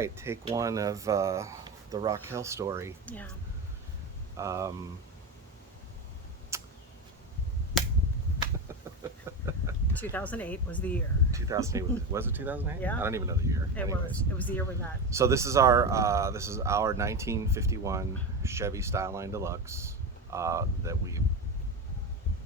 right, take one of the Raquel story. Yeah. Um, 2008 was the year. 2008 was it 2008? Yeah. I don't even know the year. It Anyways. was. It was the year we met. So this is our 1951 Chevy Styline Deluxe that we.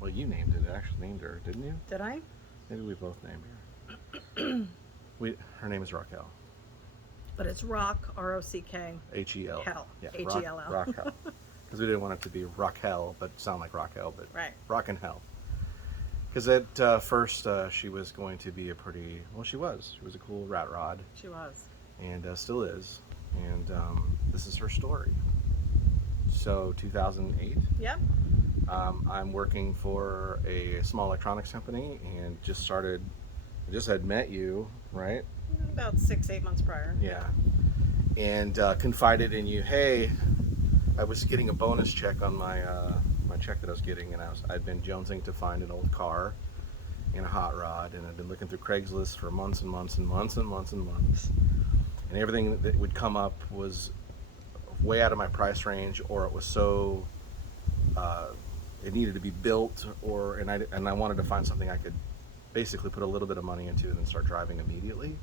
Well, you named it. Actually named her, didn't you? Did I? Maybe we both named her. Her name is Raquel. But it's Rock, R-O-C-K. H-E-L. Hell. Yeah, H-E-L-L. Raquel. Because we didn't want it to be Raquel, but sound like Raquel, but Right. Rock and Hell. Because at first she was going to be she was a cool rat rod. She was. And still is. And this is her story. So 2008. Yep. I'm working for a small electronics company and I just had met you, right? About 6-8 months prior. Yeah. And confided in you, hey, I was getting a bonus check on my check that I was getting, and I'd been jonesing to find an old car and a hot rod, and I'd been looking through Craigslist for months and months and months and months and months, and everything that would come up was way out of my price range, or it was so it needed to be built, and I wanted to find something I could basically put a little bit of money into and then start driving immediately.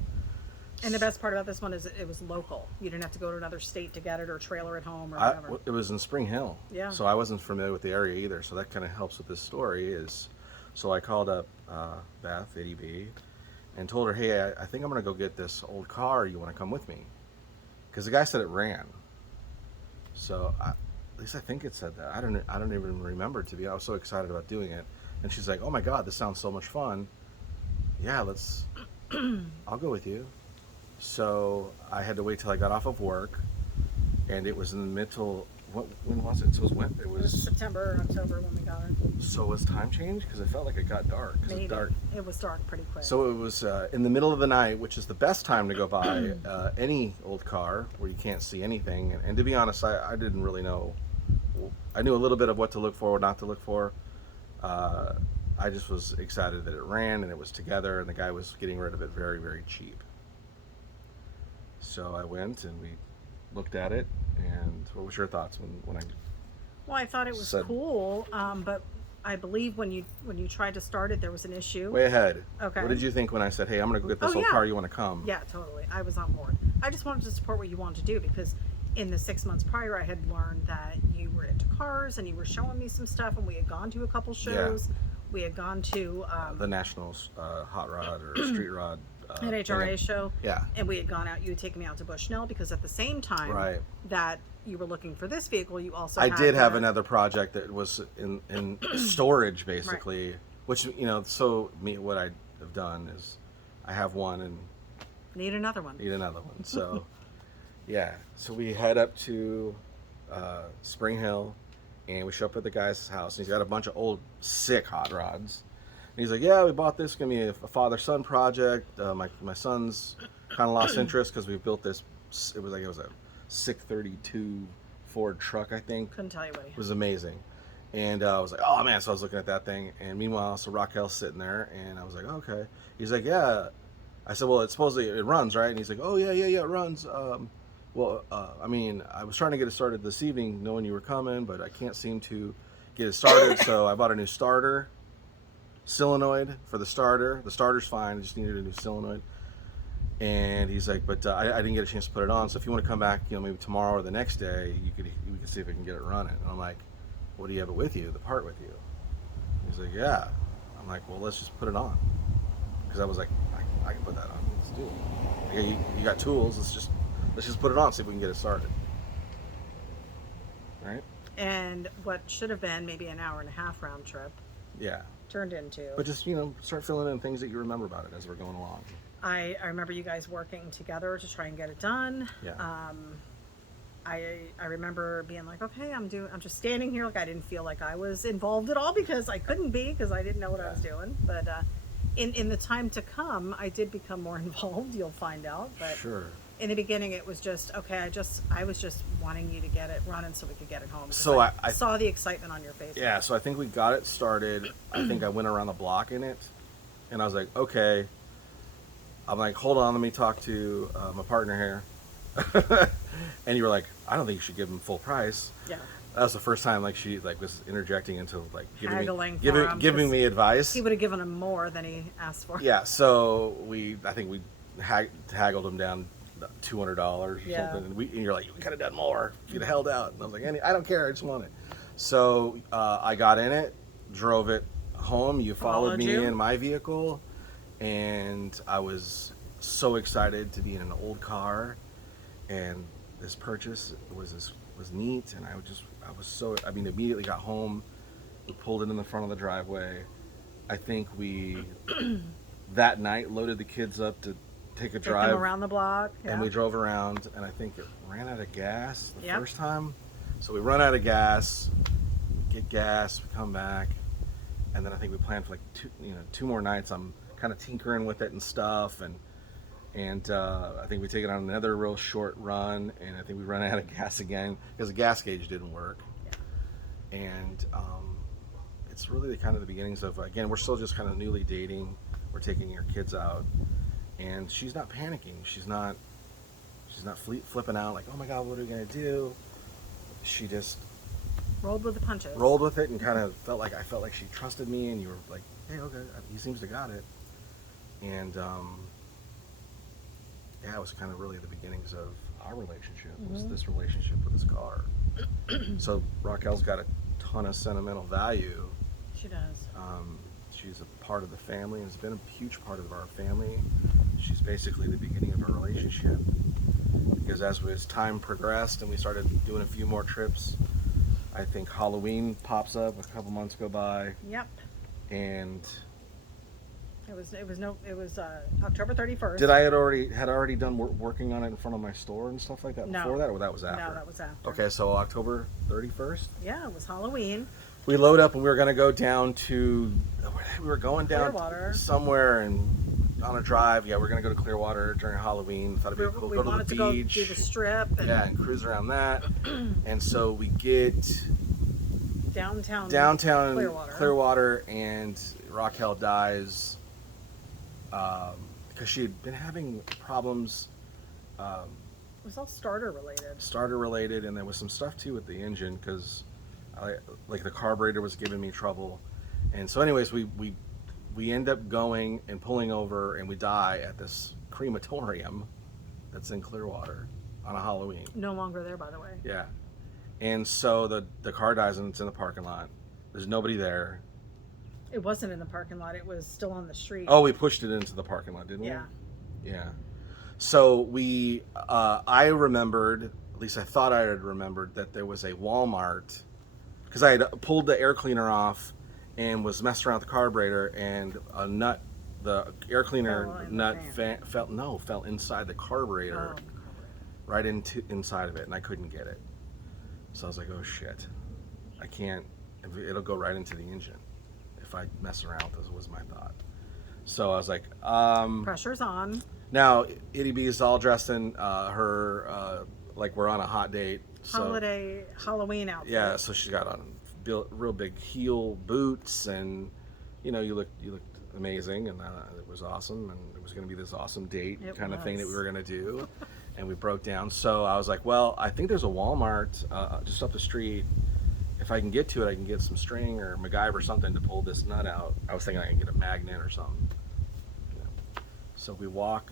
And the best part about this one is it was local. You didn't have to go to another state to get it or trailer at home or whatever. It was in Spring Hill. Yeah. So I wasn't familiar with the area either. So that kind of helps with this story. So I called up Beth, Ity-B, and told her, hey, I think I'm going to go get this old car. You want to come with me? Because the guy said it ran. So at least I think it said that. I don't even remember, to be honest. I was so excited about doing it. And she's like, oh my God, this sounds so much fun. Yeah, I'll go with you. So I had to wait till I got off of work, and it was in the middle. When was it? So it was September or October when we got her. So was time change? Because it felt like it got dark. Maybe. It was dark pretty quick. So it was in the middle of the night, which is the best time to go buy any old car where you can't see anything. And to be honest, I didn't really know. I knew a little bit of what to look for, what not to look for. I just was excited that it ran and it was together, and the guy was getting rid of it very, very cheap. So I went and we looked at it. And what was your thoughts when I? Well, I thought it was cool, but I believe when you tried to start it, there was an issue. Way ahead. Okay. What did you think when I said, "Hey, I'm going to go get this old car. You want to come?" Yeah, totally. I was on board. I just wanted to support what you wanted to do because in the 6 months prior, I had learned that you were into cars and you were showing me some stuff, and we had gone to a couple shows. Yeah. We had gone to the National Hot Rod or Street Rod. NHRA show. Yeah. And we had gone out, you had taken me out to Bushnell because at the same time that you were looking for this vehicle, you also did have another project that was in storage basically, right. Which, so what I have done is I have one and need another one. So yeah. So we head up to Spring Hill and we show up at the guy's house, and he's got a bunch of old sick hot rods. And he's like, yeah, we bought this. It's going to be a father-son project. My son's kind of lost interest because we built this. It was a 632 Ford truck, I think. Couldn't tell you what it was amazing. And I was like, oh, man. So I was looking at that thing. And meanwhile, so Raquel's sitting there. And I was like, okay. He's like, yeah. I said, well, it's supposedly, it runs, right? And he's like, oh, yeah, it runs. I mean, I was trying to get it started this evening knowing you were coming, but I can't seem to get it started. So I bought a new starter. Solenoid for the starter. The starter's fine. I just needed a new solenoid. And he's like, but I didn't get a chance to put it on. So if you want to come back, maybe tomorrow or the next day, we can see if we can get it running. And I'm like, well, do you have it with you? The part with you? He's like, yeah. I'm like, well, let's just put it on. Because I was like, I can put that on. Let's do it. Okay, you got tools. Let's just put it on. See if we can get it started. Right. And what should have been maybe an hour and a half round trip. Yeah. Turned into. But just, start filling in things that you remember about it as we're going along. I remember you guys working together to try and get it done. Yeah. I remember being like, okay, I'm just standing here. Like I didn't feel like I was involved at all because I couldn't be because I didn't know what I was doing. But in the time to come, I did become more involved. You'll find out. But sure. In the beginning, it was just okay. I was just wanting you to get it running so we could get it home. So I saw the excitement on your face. Yeah. So I think we got it started. I think I went around the block in it, and I was like, okay. I'm like, hold on, let me talk to my partner here. And you were like, I don't think you should give him full price. Yeah. That was the first time like she like was interjecting into like Haggling for giving him, me advice. He would have given him more than he asked for. Yeah, so I think we haggled him down $200 or Yeah. something, and you're like, you could have done more if you'd held out. And I was like, I don't care, I just want it. So I got in it, drove it home. You followed me in my vehicle, and I was so excited to be in an old car, and this purchase was neat, and I immediately got home. We pulled it in the front of the driveway. I think we that night loaded the kids up to take a drive them around the block, and we drove around, and I think it ran out of gas the Yep. first time. So we run out of gas, get gas, we come back, and then I think we planned for like two more nights. I'm kind of tinkering with it and stuff, and I think we take it on another real short run, and I think we run out of gas again because the gas gauge didn't work. Yeah. And it's really the beginnings of, again, we're still just kind of newly dating. We're taking our kids out, and she's not panicking. She's not flipping out like, oh my God, what are we gonna do? She just rolled with the punches. Rolled with it, and kind of felt like she trusted me, and you were like, hey, okay, he seems to got it. And yeah, it was kind of really the beginnings of our relationship. Was this relationship with this car. So Raquel's got a ton of sentimental value. She does. She's a part of the family, and has been a huge part of our family. She's basically the beginning of our relationship, because as time progressed and we started doing a few more trips, I think Halloween pops up, a couple months go by. Yep. And it was October 31st. did I had already done working on it in front of my store and stuff like that before that, or that was after? No, that was after. Okay, so October 31st. Yeah, it was Halloween. We load up, and we were going to go down to, we were going down Clearwater. somewhere and on a drive. Yeah, we're going to go to Clearwater during Halloween. Thought it'd be cool. We Go to wanted the to beach. go do the strip. And and cruise around that. And so we get downtown Clearwater, and Raquel dies because she had been having problems. It was all starter related. And there was some stuff too with the engine, because like the carburetor was giving me trouble. And so anyways, we end up going and pulling over, and we die at this crematorium that's in Clearwater on a Halloween. No longer there, by the way. Yeah. And so the car dies, and it's in the parking lot. There's nobody there. It wasn't in the parking lot. It was still on the street. Oh, we pushed it into the parking lot, didn't we? Yeah. Yeah. So I remembered, at least I thought I had remembered, that there was a Walmart, because I had pulled the air cleaner off and was messing around with the carburetor, and the air cleaner fell inside the carburetor, right inside of it, and I couldn't get it. So I was like, oh shit, I can't, it'll go right into the engine if I mess around with this, was my thought. So I was like, pressure's on. Now, Ity-B is all dressed in her, like we're on a hot date. Holiday Halloween outfit. Yeah, so she's got on real big heel boots, and you looked amazing, and it was awesome, and it was going to be this awesome date kind of thing that we were going to do. And we broke down. So I was like, well, I think there's a Walmart just up the street. If I can get to it, I can get some string or MacGyver or something to pull this nut out. I was thinking I can get a magnet or something. So we walk.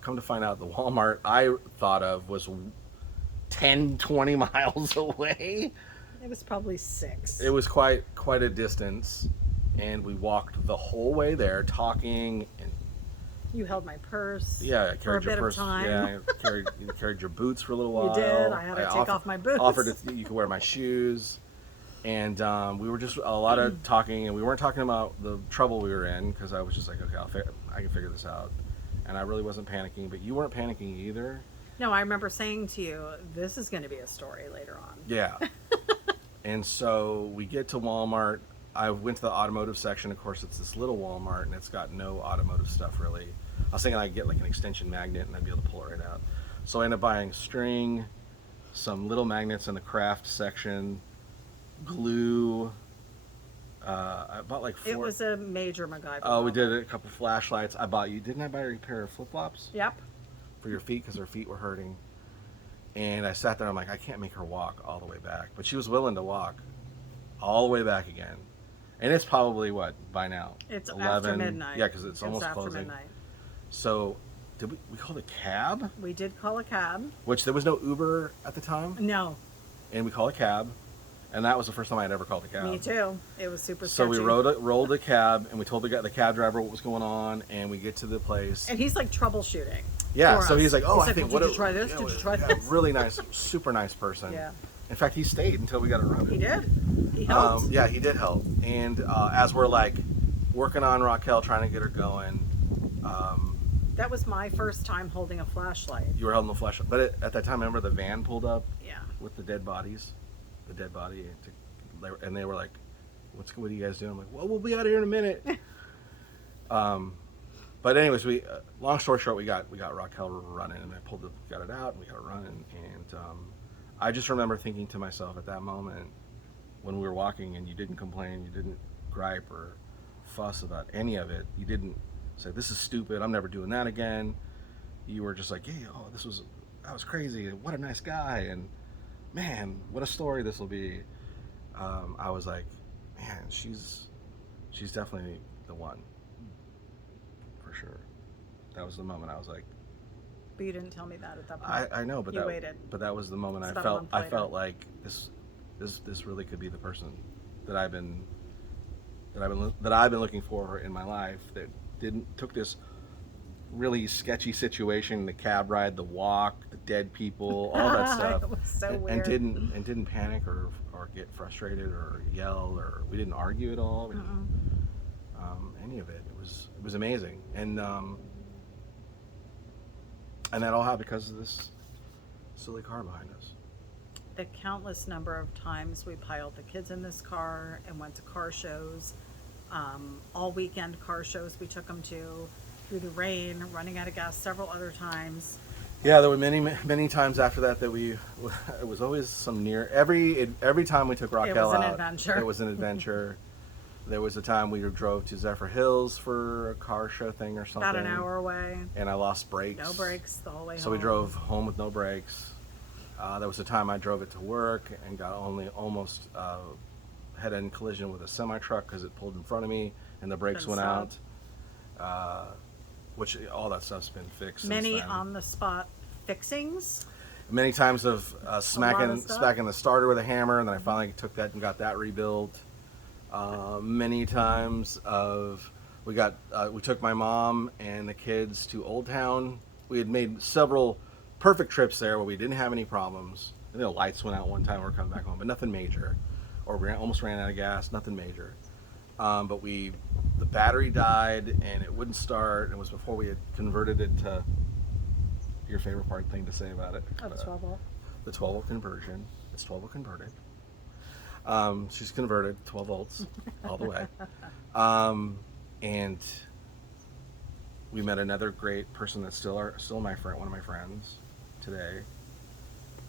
Come to find out, the Walmart I thought of was 10, 20 miles away. It was probably 6. It was quite a distance. And we walked the whole way there talking, and you held my purse. Yeah, I carried your purse. Of time. Yeah, I carried your boots for a little while. You did. I had to take off my boots. Offered you could wear my shoes, and we were just a lot of talking, and we weren't talking about the trouble we were in, because I was just like, okay, I can figure this out, and I really wasn't panicking, but you weren't panicking either. No, I remember saying to you, this is going to be a story later on. Yeah. And so we get to Walmart. I went to the automotive section. Of course, it's this little Walmart, and it's got no automotive stuff really. I was thinking I'd get like an extension magnet, and I'd be able to pull it right out. So I ended up buying string, some little magnets in the craft section, glue. I bought like 4. It was a major MacGyver. Oh, we did a couple flashlights. Didn't I buy you a pair of flip-flops? Yep. For your feet, because her feet were hurting. And I sat there, I'm like, I can't make her walk all the way back. But she was willing to walk all the way back again. And it's probably, what, by now? It's 11? after midnight. Yeah, because it's almost after closing. midnight. So, did we call a cab? We did call a cab. Which there was no Uber at the time. No. And we called a cab. And that was the first time I had ever called a cab. Me too. It was super So sketchy. we rolled a cab, and we told the cab driver what was going on, and we get to the place. And he's like troubleshooting. Yeah, for so us. he's like, oh, He's I like, think well, what did you try this? Did you try this? Really nice, super nice person. Yeah. In fact, he stayed until we got it running. He did. He helped. Yeah, he did help. And as we're like working on Raquel, trying to get her going, That was my first time holding a flashlight. you were holding the flashlight. But at that time, remember the van pulled up Yeah. with the dead bodies, and they were like, "What are you guys doing?" I'm like, "Well, we'll be out of here in a minute." But anyways, long story short, we got Raquel running, and I got it out, and we got it running, and I just remember thinking to myself at that moment when we were walking, and you didn't complain, you didn't gripe or fuss about any of it, you didn't say this is stupid, I'm never doing that again. You were just like, hey, oh, that was crazy, and what a nice guy, and man, what a story this will be. I was like, man, she's definitely the one. For sure. That was the moment I was like, But you didn't tell me that at that point. I know, but You waited. but that was the moment It's I about a month felt later. like this really could be the person that I've been looking for in my life, that took this really sketchy situation, the cab ride, the walk, the dead people, all that stuff, It was so and weird. didn't panic or get frustrated or yell, or we didn't argue at all. We didn't, any of it. It was amazing, and that all happened because of this silly car behind us. The countless number of times we piled the kids in this car and went to car shows, all weekend car shows we took them to, through the rain, running out of gas several other times. Yeah, there were many times after that it was always some every time we took Raquel was an out, adventure. it was an adventure. There was a time we drove to Zephyr Hills for a car show thing or something. About an hour away. And I lost brakes. No brakes the whole way home. So we drove home with no brakes. There was a time I drove it to work and got almost head-end collision with a semi-truck because it pulled in front of me and the brakes went out. Which all that stuff's been fixed. Many since then. on-the-spot fixings. Many times of smacking stuff. the starter with a hammer, and then I finally took that and got that rebuilt. Many times we took my mom and the kids to Old Town. We had made several perfect trips there where we didn't have any problems. The lights went out one time we were coming back home, but nothing major. Or we almost ran out of gas, nothing major. But the battery died and it wouldn't start. It was before we had converted it to your favorite thing to say about it. Oh, the 12 volt. The 12 volt conversion. It's 12 volt converted. She's converted 12 volts all the way. And we met another great person that's still my friend, one of my friends today.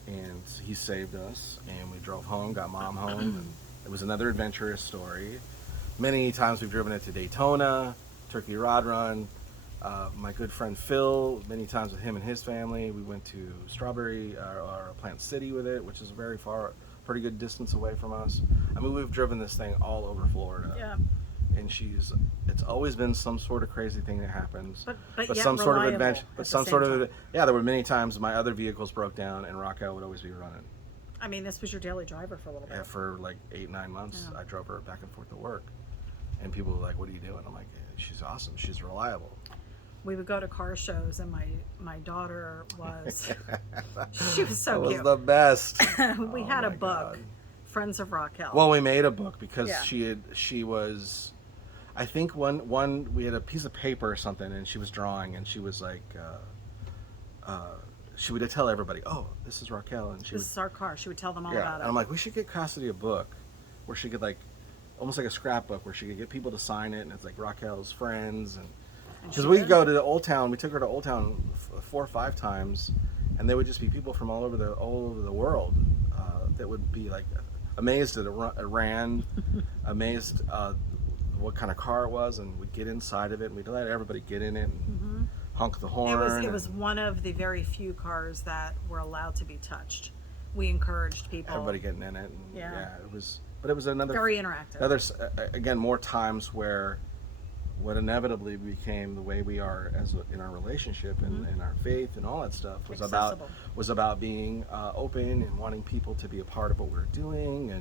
And he saved us, and we drove home, got mom home, and it was another adventurous story. Many times we've driven it to Daytona, Turkey Rod Run. My good friend Phil, many times with him and his family. We went to Strawberry or Plant City with it, which is very far, pretty good distance away from us. I mean, we've driven this thing all over Florida. Yeah. And it's always been some sort of crazy thing that happens. But yet some sort of reliable adventure. at But the some same sort of time. yeah. There were many times my other vehicles broke down, and Raquel would always be running. I mean, this was your daily driver for a little bit. Yeah, for like 8-9 months, Yeah. I drove her back and forth to work, and people were like, "What are you doing?" I'm like, "She's awesome. She's reliable." We would go to car shows, and my daughter was she was so That cute. was the best. We Oh had a my book, God. Friends of Raquel. Well, we made a book because Yeah. she was, I think one we had a piece of paper or something, and she was drawing, and she was like, she would tell everybody, "Oh, this is Raquel," and she this would, is our car. She would tell them all yeah. about And it. I'm like, we should get Cassidy a book where she could almost like a scrapbook where she could get people to sign it, and it's like Raquel's friends, and because she we did. go to the Old Town, we took her to Old Town 4 or 5 times, and there would just be people from all over the world that would be like amazed that it ran, amazed what kind of car it was, and we'd get inside of it, and we'd let everybody get in it. And honk the It horn. was one of the very few cars that were allowed to be touched. We encouraged people. Everybody getting in it. And Yeah. It was, but it was another Very interactive. again, more times where what inevitably became the way we are in our relationship and in our faith and all that stuff Accessible. was about being open and wanting people to be a part of what we're doing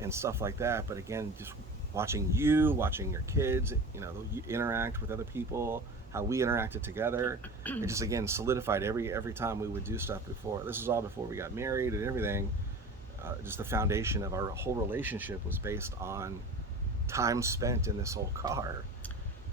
and stuff like that. But again, just watching your kids, you interact with other people, how we interacted together, it just again solidified every time we would do stuff before. This was all before we got married and everything. Just the foundation of our whole relationship was based on time spent in this whole car.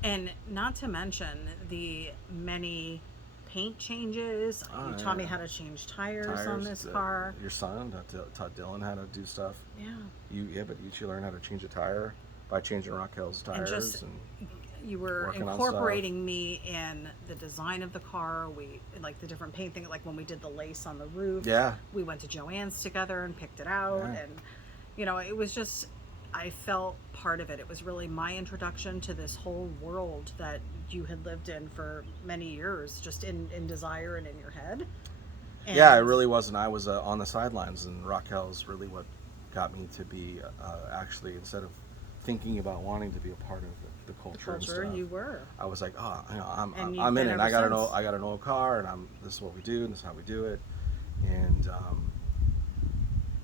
And not to mention the many paint changes. You taught me how to change tires on this car. Your son taught Dylan how to do stuff. Yeah. But you learned how to change a tire by changing Raquel's tires. You were incorporating me in the design of the car. We like the different paint thing, like when we did the lace on the roof. Yeah. We went to Joann's together and picked it out, and it was just, I felt part of it. It was really my introduction to this whole world that you had lived in for many years, just in desire and in your head. And yeah, it really wasn't. I was on the sidelines, and Raquel's really what got me to be actually, instead of thinking about wanting to be a part of the culture and stuff, you were. I was like, I'm been in it. I got an old car, and this is what we do, and this is how we do it, and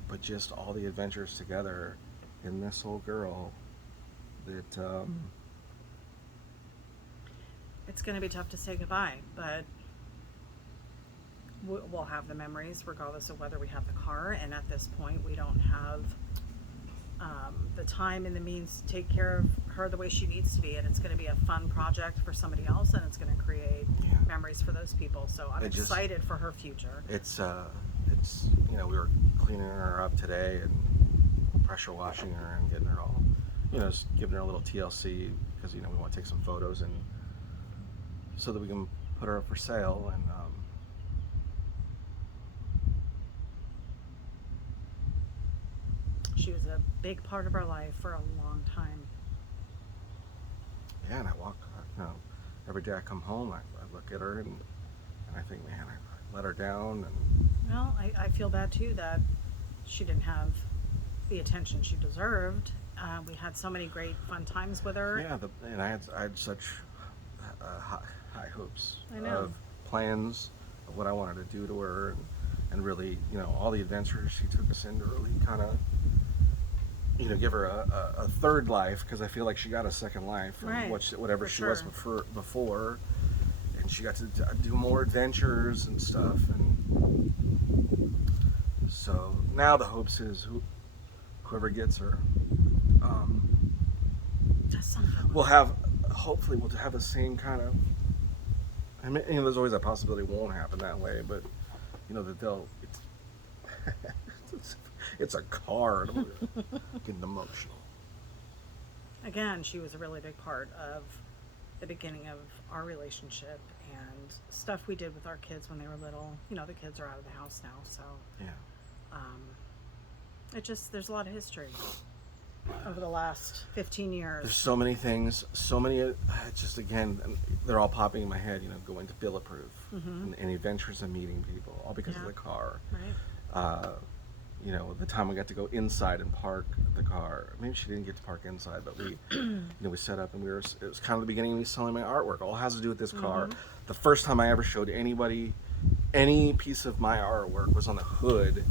but just all the adventures together in this whole girl that it's going to be tough to say goodbye, but we'll have the memories regardless of whether we have the car, and at this point we don't have the time and the means to take care of her the way she needs to be, and it's going to be a fun project for somebody else, and it's going to create memories for those people. So I'm excited for her future. It's we were cleaning her up today and pressure washing her and getting her all, just giving her a little TLC because we want to take some photos and so that we can put her up for sale. And she was a big part of our life for a long time. Yeah, and I walk, every day I come home, I look at her and I think, man, I let her down. And well, I feel bad too that she didn't have the attention she deserved. We had so many great fun times with her. Yeah, and I had such high hopes of plans of what I wanted to do to her, and really, all the adventures she took us in to really kind of, give her a third life, because I feel like she got a second life from whatever she was before, and she got to do more adventures and stuff, and so now the hopes is whoever gets her, hopefully we'll have the same kind of, I mean, there's always a possibility it won't happen that way, but that they'll, it's a car. I'm getting emotional. Again, she was a really big part of the beginning of our relationship and stuff we did with our kids when they were little. The kids are out of the house now, so there's a lot of history over the last 15 years. There's so many things, just again, they're all popping in my head, going to Bill Approve, and adventures and meeting people, all because of the car. Right. The time we got to go inside and park the car. Maybe she didn't get to park inside, but we, we set up, and it was kind of the beginning of me selling my artwork. All has to do with this car. The first time I ever showed anybody any piece of my artwork was on the hood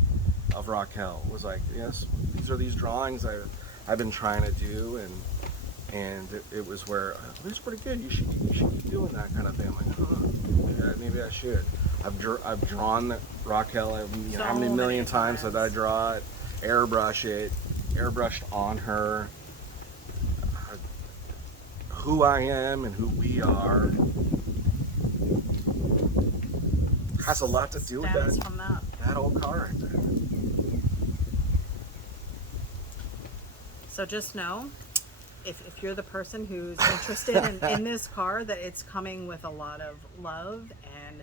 of Raquel. It was like, yes, these are these drawings I've been trying to do, and it was where, it's pretty good. You should keep doing that kind of thing. I'm like, maybe I should. I've drawn Raquel, how many million times did I draw it, airbrushed on her, who I am and who we are. Has a lot to do with that old car right there. So just know, if you're the person who's interested in this car, that it's coming with a lot of love and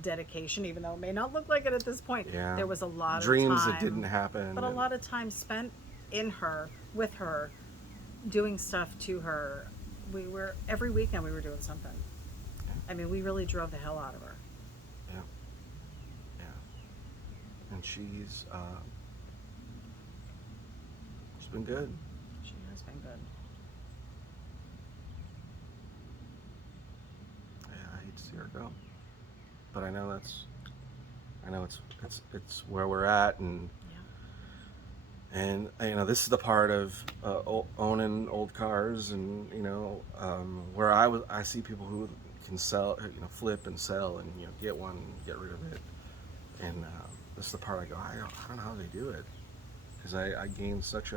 dedication, even though it may not look like it at this point. Yeah. There was a lot of dreams time, that didn't happen, but a lot of time spent in her, with her, doing stuff to her. Every weekend we were doing something. I mean, we really drove the hell out of her. Yeah. Yeah. And she's been good. She has been good. Yeah, I hate to see her go, but I know it's where we're at, and this is the part of owning old cars, and where I see people who can sell, flip and sell, and get one, and get rid of it, and this is the part I go, I don't know how they do it, because I gained such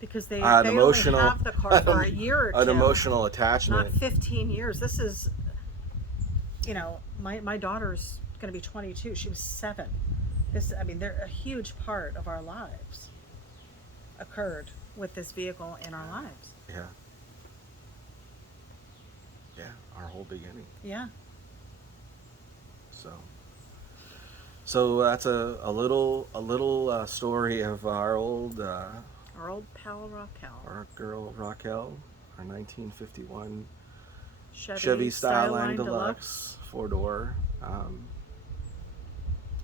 because they an only emotional have the car for a year or two. an emotional attachment. Not 15 years. This is, my daughter's going to be 22. She was 7. They're a huge part of our lives. Occurred with this vehicle in our lives. Yeah. Yeah, our whole beginning. Yeah. So that's a little story of our old Pal Raquel. our girl Raquel, our 1951 Chevy Styline Deluxe 4-door,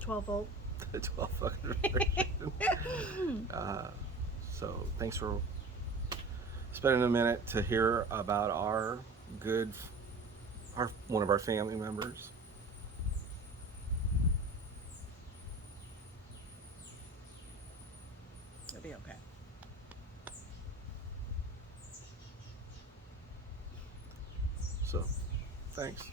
12-volt. the 12 fucking version. So thanks for spending a minute to hear about one of our family members. It'll be okay. So thanks.